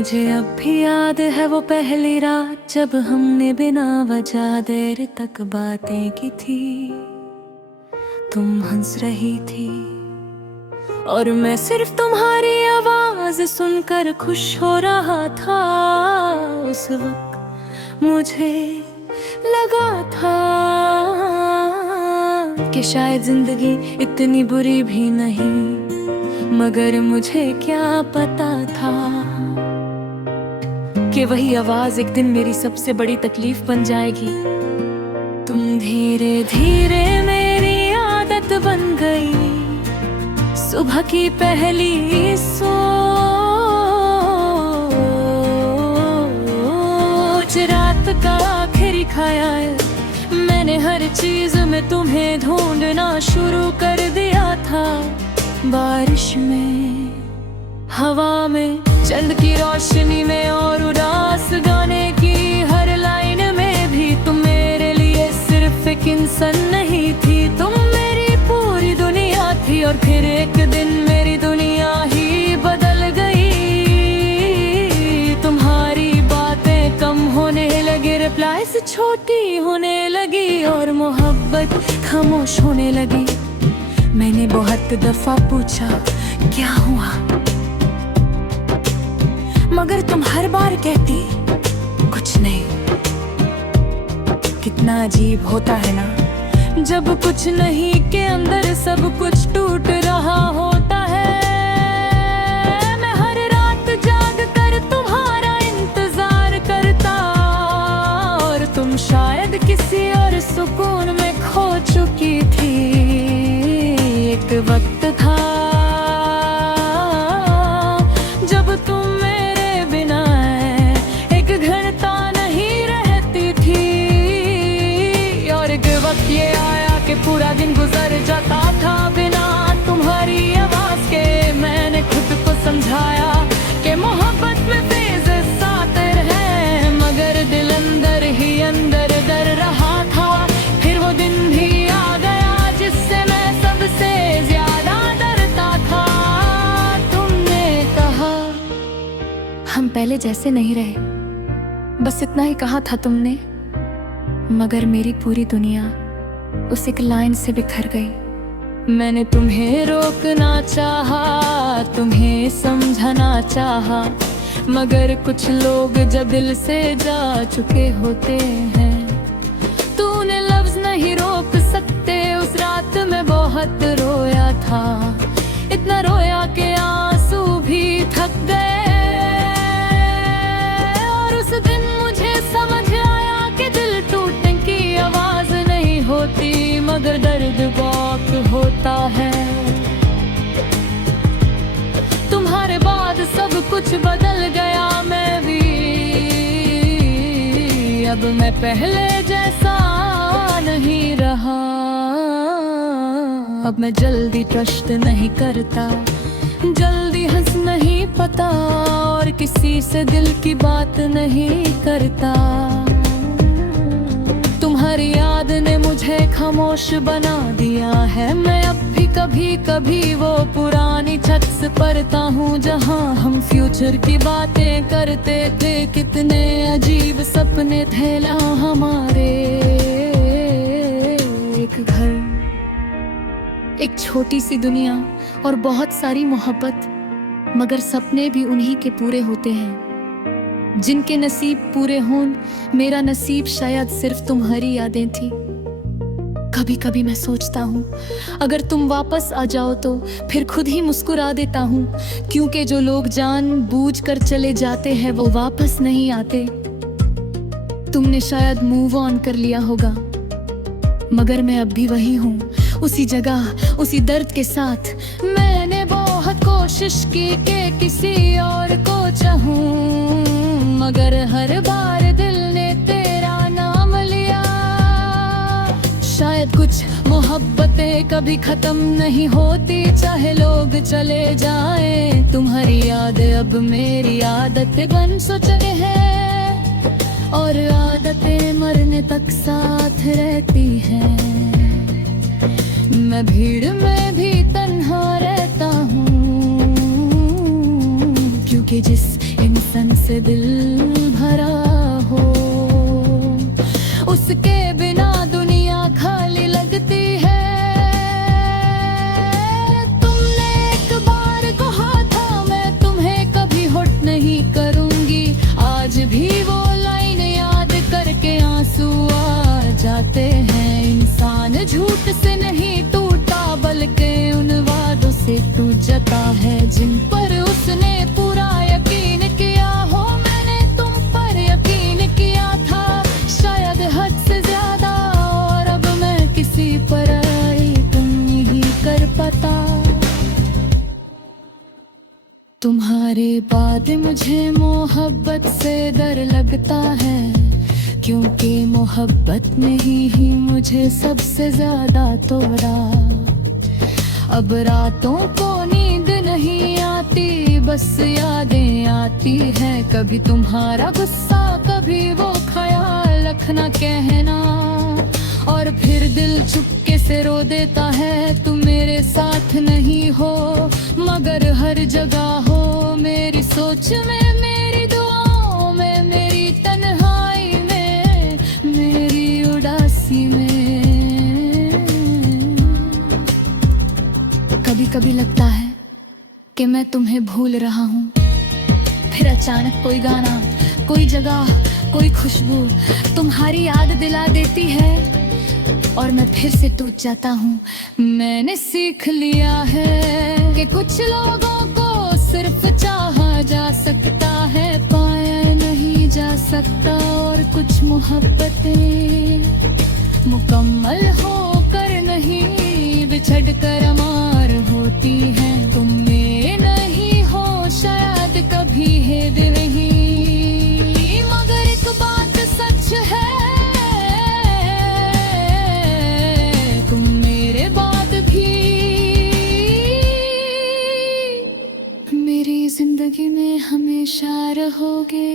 मुझे अब भी याद है वो पहली रात जब हमने बिना वजह देर तक बातें की थी। तुम हंस रही थी और मैं सिर्फ तुम्हारी आवाज सुनकर खुश हो रहा था। उस वक्त मुझे लगा था कि शायद जिंदगी इतनी बुरी भी नहीं, मगर मुझे क्या पता था कि वही आवाज एक दिन मेरी सबसे बड़ी तकलीफ बन जाएगी। तुम धीरे धीरे मेरी आदत बन गई, सुबह की पहली सोच, रात का आखिरी ख्याल। मैंने हर चीज में तुम्हें ढूंढना शुरू कर दिया था। बारिश में, हवा में, चंद की रोशनी में और उदास गाने की हर लाइन में भी तुम मेरे लिए सिर्फ एक इंसान नहीं थी, तुम मेरी पूरी दुनिया थी। और फिर एक दिन मेरी दुनिया ही बदल गई। तुम्हारी बातें कम होने लगी, रिप्लाई से छोटी होने लगी और मोहब्बत खामोश होने लगी। मैंने बहुत दफा पूछा क्या हुआ, मगर तुम हर बार कहती कुछ नहीं। कितना अजीब होता है ना, जब कुछ नहीं के अंदर सब कुछ टूट रहा होता है। मैं हर रात जाग कर तुम्हारा इंतजार करता और तुम शायद किसी और सुकून में खो चुकी थी। एक वक्त था जब तुम मेरे बिना एक घंटा नहीं रहती थी, और एक वक्त ये आया कि पूरा दिन गुजर जाता था बिना तुम्हारी आवाज के। मैंने खुद को समझाया कि मोहब्बत में फेज़ आते हैं, मगर दिल अंदर ही अंदर डर रहा था। फिर वो दिन भी आ गया जिससे मैं सबसे ज्यादा डरता था। तुमने कहा हम पहले जैसे नहीं रहे, बस इतना ही कहा था तुमने, मगर मेरी पूरी दुनिया उस एक लाइन से बिखर गई। मैंने तुम्हें रोकना चाहा, तुम्हें समझाना चाहा, मगर कुछ लोग जब दिल से जा चुके होते हैं तो उन्हें लफ्ज नहीं रोक सकते। उस रात में बहुत रोया था, इतना रोया कि आंसू भी थक गए। और उस दिन मुझे समझ आया कि दिल टूटने की आवाज नहीं होती, मगर दर्द बाक होता है। तुम्हारे बाद सब कुछ बदल गया, मैं भी अब मैं पहले जैसा नहीं रहा। अब मैं जल्दी ट्रस्ट नहीं करता, जल्दी हंस नहीं पता, और किसी से दिल की बात नहीं करता। तुम्हारी याद ने मुझे खामोश बना दिया है। मैं अब भी कभी कभी वो पुरानी छत से पढ़ता हूँ जहाँ हम फ्यूचर की बातें करते थे। कितने अजीब सपने थे ना हमारे। एक घर, एक छोटी सी दुनिया और बहुत सारी मोहब्बत, मगर सपने भी उन्हीं के पूरे होते हैं जिनके नसीब पूरे हों। मेरा नसीब शायद सिर्फ तुम्हारी यादें थी। कभी कभी मैं सोचता हूँ अगर तुम वापस आ जाओ तो फिर खुद ही मुस्कुरा देता हूँ, क्योंकि जो लोग जानबूझ कर चले जाते हैं वो वापस नहीं आते। तुमने शायद मूव ऑन कर लिया होगा, मगर मैं अब भी वही हूँ, उसी जगह उसी दर्द के साथ। मैंने बहुत कोशिश की कि किसी और को चाहूं, मगर हर बार दिल ने तेरा नाम लिया। शायद कुछ मोहब्बतें कभी खत्म नहीं होती, चाहे लोग चले जाएं। तुम्हारी याद अब मेरी आदत बन चुकी है, और आदतें मरने तक साथ रहती हैं। मैं भीड़ में भी तन्हा रहता हूँ, क्योंकि जिस रोशन से दिल भरा हो। उसके बिना दुनिया खाली लगती है। तुमने एक बार कहा था मैं तुम्हें कभी होट नहीं करूंगी, आज भी वो लाइन याद करके आंसू आ जाते हैं। इंसान झूठ से नहीं टूटा बल्कि उन वादों से टूट जाता है जिन पर उसने पूरा यकीन किया हो। मैंने तुम पर यकीन किया था शायद हद से ज्यादा, और अब मैं किसी पर तुम नहीं कर पाता। तुम्हारे बाद मुझे मोहब्बत से डर लगता है, क्योंकि मोहब्बत ने ही मुझे सबसे ज्यादा तोड़ा। अब रातों को नींद नहीं आती, बस यादें आती हैं। कभी तुम्हारा गुस्सा कभी वो ख्याल रखना कहना, और फिर दिल चुपके से रो देता है तुम मेरे साथ नहीं हो, मगर हर जगह हो मेरी सोच में, मेरी दुआओं में, मेरी तन्हाई में, मेरी उदासी में। कभी कभी लगता है कि मैं तुम्हें भूल रहा हूँ, फिर अचानक कोई गाना, कोई जगह, कोई खुशबू तुम्हारी याद दिला देती है, और मैं फिर से टूट जाता हूँ। मैंने सीख लिया है कि कुछ लोगों को सिर्फ चाहा जा सकता है, पाया नहीं जा सकता। और कुछ मोहब्बतें मुकम्मल होकर नहीं, बिछड़ कर अमार होती हैं। तुम में नहीं हो शायद कभी है दिल ही, मगर एक बात सच है, तुम मेरे बाद भी मेरी जिंदगी में हमेशा रहोगे।